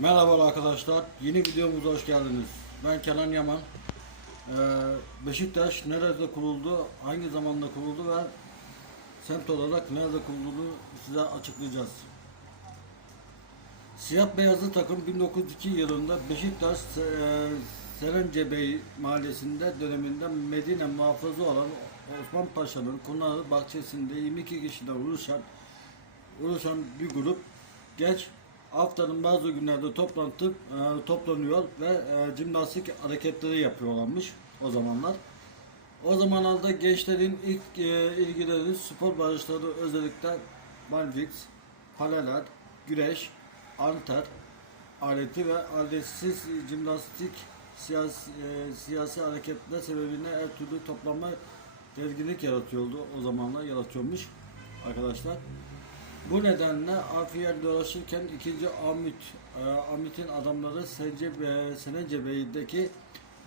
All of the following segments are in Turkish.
Merhaba arkadaşlar, yeni videomuza hoş geldiniz. Ben Kenan Yaman. Ee, Beşiktaş nerede kuruldu, hangi zamanda kuruldu ve semt olarak nerede kurulduğunu size açıklayacağız. Siyah beyazlı takım 1902 yılında Beşiktaş e, Serencebey mahallesinde döneminde Medine muhafızı olan Osman Paşa'nın konağı bahçesinde 22 kişiden oluşan oluşan bir grup genç haftanın bazı günlerde toplantı e, toplanıyor ve e, jimnastik hareketleri yapıyorlarmış o zamanlar. O zamanlarda gençlerin ilk e, ilgileri spor branşları özellikle Malvix, paleler, güreş, anter aleti ve aletsiz jimnastik siyasi, e, siyasi hareketler sebebiyle her türlü toplama gerginlik yaratıyordu o zamanlar yaratıyormuş arkadaşlar. Bu nedenle Afiyer dolaşırken ikinci Amit, e, Amit'in adamları Sence, e, Senecebey'deki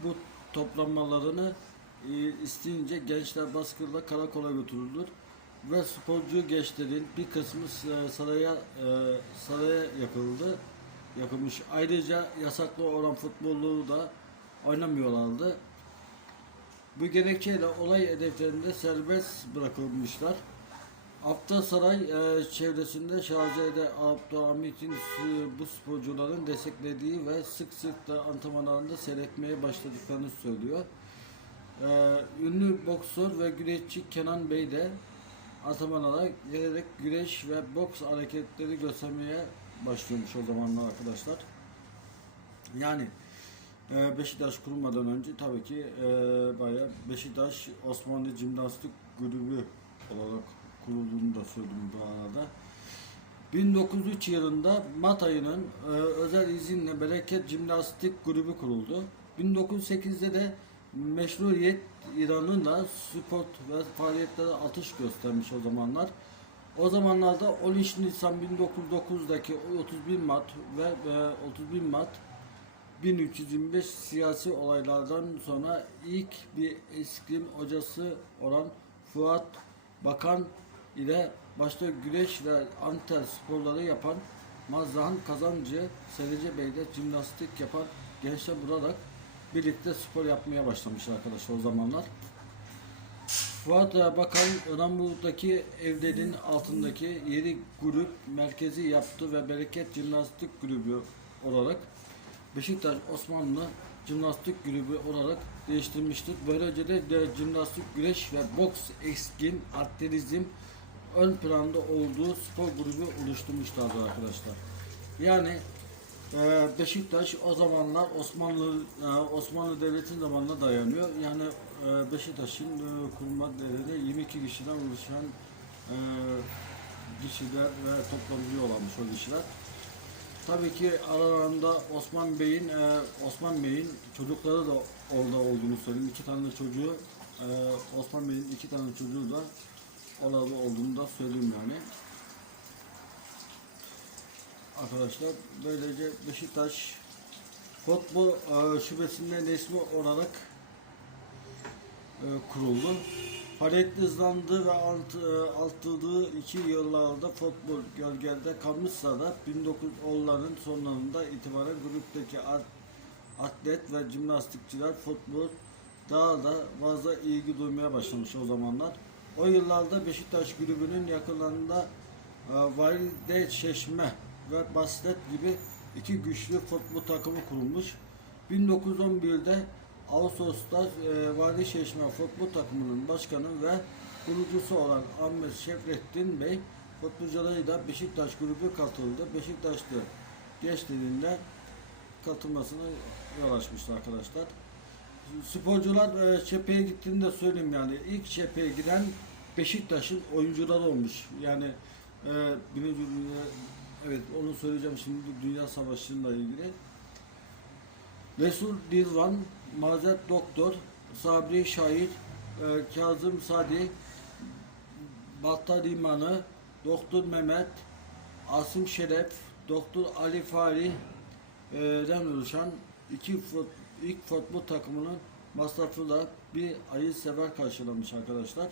bu toplanmalarını e, isteyince gençler baskıyla karakola götürülür ve sporcu gençlerin bir kısmı e, saraya saraya yakıldı yakılmış. Ayrıca yasaklı olan futbolu da oynamıyorlardı. Bu gerekçeyle olay hedeflerinde serbest bırakılmışlar. Saray e, çevresinde Şarjı'da Abdülhamit'in e, bu sporcuların desteklediği ve sık sık da antrenmanlarında seyretmeye başladıklarını söylüyor. E, ünlü boksör ve güreşçi Kenan Bey de antrenmanlara gelerek güreş ve boks hareketleri göstermeye başlıyormuş o zamanlar arkadaşlar. Yani e, Beşiktaş kurulmadan önce tabii ki e, bayağı Beşiktaş Osmanlı Cimnastik Kulübü olarak kurulduğunu da söyledim bu arada. 1903 yılında Mart ayının e, özel izinle Bereket Cimnastik Kulübü kuruldu. 1908'de de meşruiyet İran'ın da spor ve faaliyetlere atış göstermiş o zamanlar. O zamanlarda 13 Nisan 1909'daki 31 Mart ve e, 31 Mart 1325 siyasi olaylardan sonra ilk bir eskrim hocası olan Fuat Bakan ile başta güreş ve anter sporları yapan Mazdahan Kazancı Serece Bey'de jimnastik yapan gençler bularak birlikte spor yapmaya başlamış arkadaşlar o zamanlar. Fuat Bakan İstanbul'daki evlerin altındaki yeri grup merkezi yaptı ve Bereket Jimnastik Kulübü olarak Beşiktaş Osmanlı Jimnastik Kulübü olarak değiştirmiştir. Böylece de, de jimnastik, güreş ve boks, eskin, atletizm ön planda olduğu spor grubu oluşturmuşlardı arkadaşlar. Yani e, Beşiktaş o zamanlar Osmanlı e, Osmanlı Devleti'nin zamanına dayanıyor. Yani e, Beşiktaş'ın e, kurulma devri 22 kişiden oluşan e, kişiler ve toplanıyor olmuş o kişiler. Tabii ki aralarında Osman Bey'in e, Osman Bey'in çocukları da orada olduğunu söyleyeyim. İki tane çocuğu e, Osman Bey'in iki tane çocuğu da orada olduğunu da söyleyeyim yani. Arkadaşlar böylece Beşiktaş futbol e, şubesinde resmi olarak e, kuruldu. Faaliyet hızlandı ve alt, e, arttırdığı iki yıllarda futbol gölgede kalmışsa da 1910'ların sonlarında itibaren gruptaki at- atlet ve jimnastikçiler futbol daha da fazla ilgi duymaya başlamış o zamanlar. O yıllarda Beşiktaş kulübünün yakınlarında e, Valide Çeşme ve Baslet gibi iki güçlü futbol takımı kurulmuş. 1911'de Ağustos'ta e, Vali Çeşme futbol takımının başkanı ve kurucusu olan Ahmet Şefrettin Bey futbolcularıyla Beşiktaş grubu katıldı. Beşiktaş'ta gençliğinde katılmasını yol açmıştı arkadaşlar. Sporcular e, cepheye gittiğini de söyleyeyim yani ilk cepheye giden Beşiktaş'ın oyuncuları olmuş. Yani e, evet onu söyleyeceğim şimdi Dünya Savaşı'nla ilgili. Resul Dilvan, Mazet Doktor, Sabri Şair, e, Kazım Sadi, Battal İmanı, Doktor Mehmet, Asım Şeref, Doktor Ali Fari e, oluşan iki ilk futbol takımının masrafıyla bir ayı sefer karşılamış arkadaşlar.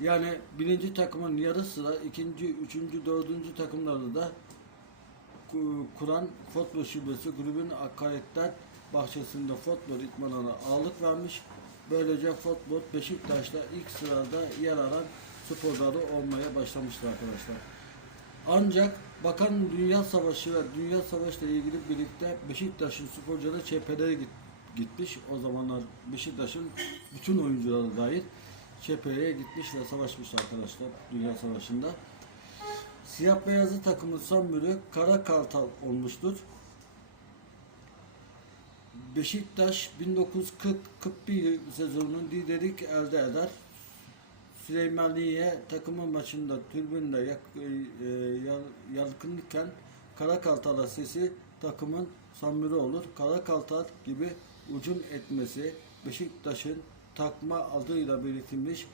Yani birinci takımın yarısı da ikinci, üçüncü, dördüncü takımlarda da ku- kuran futbol şubesi kulübün akaretler bahçesinde futbol itmanına ağırlık vermiş. Böylece futbol Beşiktaş'ta ilk sırada yer alan sporları olmaya başlamıştır arkadaşlar. Ancak Bakan Dünya Savaşı ve Dünya Savaşı ile ilgili birlikte Beşiktaş'ın sporcuları cephelere git- gitmiş. O zamanlar Beşiktaş'ın bütün oyuncuları dahil cepheye gitmiş ve savaşmış arkadaşlar Dünya Savaşı'nda. Siyah beyazlı takımın sambürü Kara Kartal olmuştur. Beşiktaş 1940-41 sezonunun liderlik elde eder. Süleymaniye takımı maçında tribünde yak, e, e, yal- yalkınlıkken Kara Kartal'a sesi takımın samiri olur. Kara Kartal gibi ucum etmesi Beşiktaş'ın takma adıyla belirtilmiş.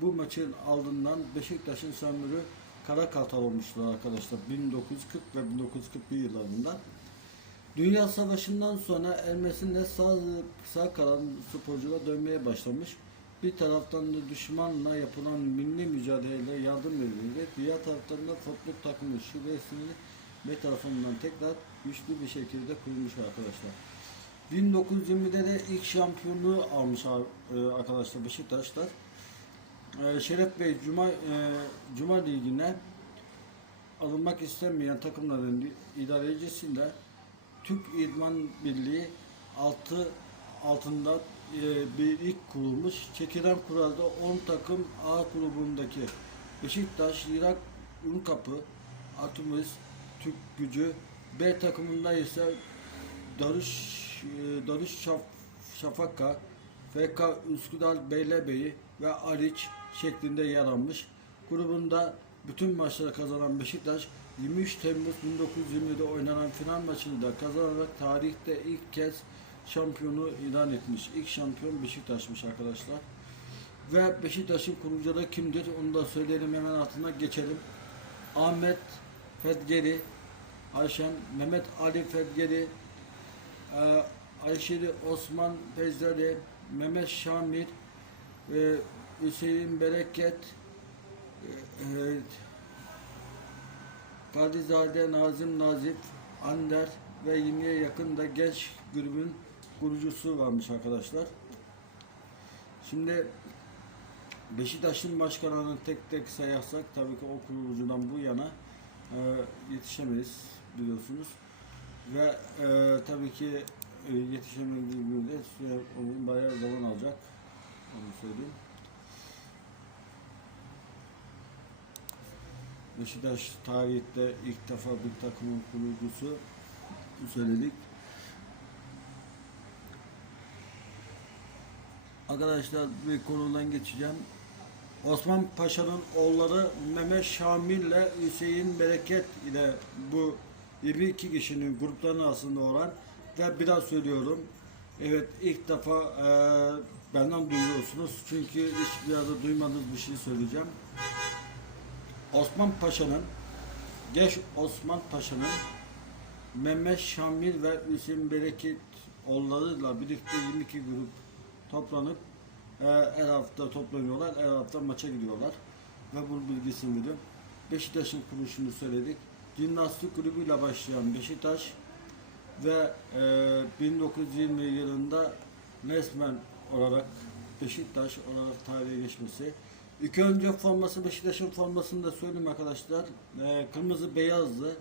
Bu maçın ardından Beşiktaş'ın samiri Kara Kartal olmuştur arkadaşlar 1940 ve 1941 yıllarında. Dünya Savaşı'ndan sonra elmesinde sağ, sağ kalan sporcular dönmeye başlamış. Bir taraftan da düşmanla yapılan milli mücadeleyle yardım edildi. Diğer taraftan da futbol takımı şubesini ve tarafından tekrar güçlü bir şekilde kurulmuş arkadaşlar. 1920'de de ilk şampiyonluğu almış e, arkadaşlar Beşiktaşlar. E, Şeref Bey Cuma e, Cuma Ligi'ne alınmak istemeyen takımların idarecisinde Türk İdman Birliği altı altında e, bir lig kurulmuş. Çekilen kuralda 10 takım A grubundaki Beşiktaş, Irak, Unkapı, Atomiz, Türk Gücü, B takımında ise Darüş, e, Darüş Şaf, Şafaka, FK Üsküdar Beylebeyi ve Ariç şeklinde yer almış. Grubunda bütün maçları kazanan Beşiktaş 23 Temmuz 1920'de oynanan final maçını da kazanarak tarihte ilk kez şampiyonu ilan etmiş. İlk şampiyon Beşiktaş'mış arkadaşlar. Ve Beşiktaş'ın kurucuları kimdir? Onu da söyleyelim hemen altına geçelim. Ahmet Fedgeri, Ayşen, Mehmet Ali Fedgeri, e, Ayşeli Osman Pezdali, Mehmet Şamil, e, Hüseyin Bereket, e, Kadizade Nazım Nazif, Ander ve 20'ye yakın da genç grubun kurucusu varmış arkadaşlar. Şimdi Beşiktaş'ın başkanlarını tek tek sayarsak tabii ki o kurucudan bu yana e, yetişemeyiz biliyorsunuz. Ve e, tabii ki e, yetişemediğimizde onun bayağı zaman alacak. Onu söyleyeyim. Beşiktaş tarihte ilk defa bir takımın kurucusu söyledik. Arkadaşlar bir konudan geçeceğim. Osman Paşa'nın oğulları Mehmet Şamil ile Hüseyin Bereket ile bu 22 kişinin gruplarının aslında olan ve biraz söylüyorum. Evet ilk defa e, benden duyuyorsunuz. Çünkü hiçbir yerde duymadığınız bir şey söyleyeceğim. Osman Paşa'nın Geç Osman Paşa'nın Mehmet Şamil ve Hüseyin Bereket oğullarıyla birlikte 22 grup toplanıp e, her hafta toplanıyorlar, her hafta maça gidiyorlar. Ve bunun bilgisini veriyorum. Beşiktaş'ın kuruluşunu söyledik. Jimnastik grubuyla başlayan Beşiktaş ve e, 1920 yılında resmen olarak Beşiktaş olarak tarihe geçmesi. İlk önce forması Beşiktaş'ın formasını da söyleyeyim arkadaşlar. E, kırmızı beyazdı.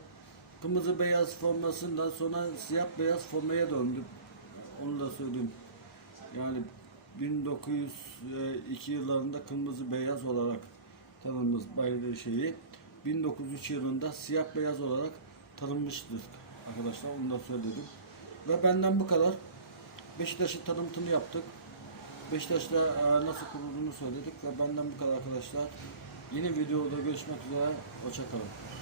Kırmızı beyaz formasından sonra siyah beyaz formaya döndü. Onu da söyleyeyim. Yani 1902 yıllarında kırmızı beyaz olarak tanınmış bayrağı şeyi. 1903 yılında siyah beyaz olarak tanınmıştır arkadaşlar. Onu da söyledim. Ve benden bu kadar. Beşiktaş'ın tanıtımını yaptık. Beşiktaş'ta e, nasıl kurulduğunu söyledik ve benden bu kadar arkadaşlar. Yeni videoda görüşmek üzere. Hoşçakalın.